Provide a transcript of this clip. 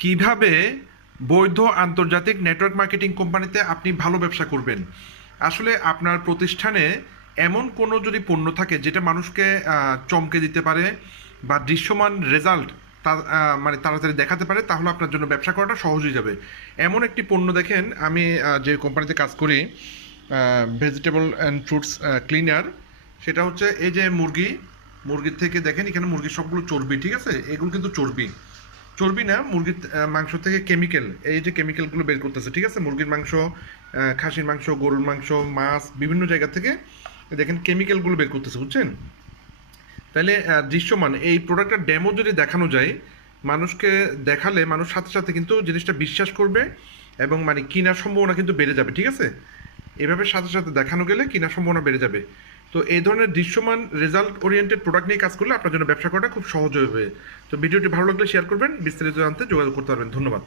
কিভাবে বৈধ আন্তর্জাতিক নেটওয়ার্ক মার্কেটিং কোম্পানিতে আপনি ভালো ব্যবসা করবেন। আসলে আপনার প্রতিষ্ঠানে এমন কোনো যদি পণ্য থাকে যেটা মানুষকে চমকে দিতে পারে বা দৃশ্যমান রেজাল্ট মানে তাড়াতাড়ি দেখাতে পারে, তাহলে আপনার জন্য ব্যবসা করাটা সহজ হয়ে যাবে। এমন একটি পণ্য দেখেন, আমি যে কোম্পানিতে কাজ করি, ভেজিটেবল অ্যান্ড ফ্রুটস ক্লিনার, সেটা হচ্ছে এই যে মুরগির থেকে দেখেন এখানে মুরগির সবগুলো চর্বি, ঠিক আছে, এগুলো কিন্তু চর্বি চর্বি না, মুরগির মাংস থেকে কেমিক্যাল, এই যে কেমিক্যালগুলো বের করতেছে, ঠিক আছে, মুরগির মাংস, খাসির মাংস, গরুর মাংস, মাছ, বিভিন্ন জায়গা থেকে দেখেন কেমিক্যালগুলো বের করতেছে, বুঝছেন। তাহলে দৃশ্যমান এই প্রোডাক্টের ডেমো যদি দেখানো যায়, মানুষকে দেখালে মানুষ সাথে সাথে কিন্তু জিনিসটা বিশ্বাস করবে এবং মানে কেনার সম্ভাবনা কিন্তু বেড়ে যাবে, ঠিক আছে। এভাবে সাথে সাথে দেখানো গেলে কেনার সম্ভাবনা বেড়ে যাবে। তো এই ধরনের দৃশ্যমান রেজাল্ট ওরিয়েন্টেড প্রোডাক্ট নিয়ে কাজ করলে আপনার জন্য ব্যবসা করাটা খুব সহজ হবে। তো ভিডিওটি ভালো লাগলে শেয়ার করবেন, বিস্তারিত জানতে যোগাযোগ করতে পারবেন। ধন্যবাদ।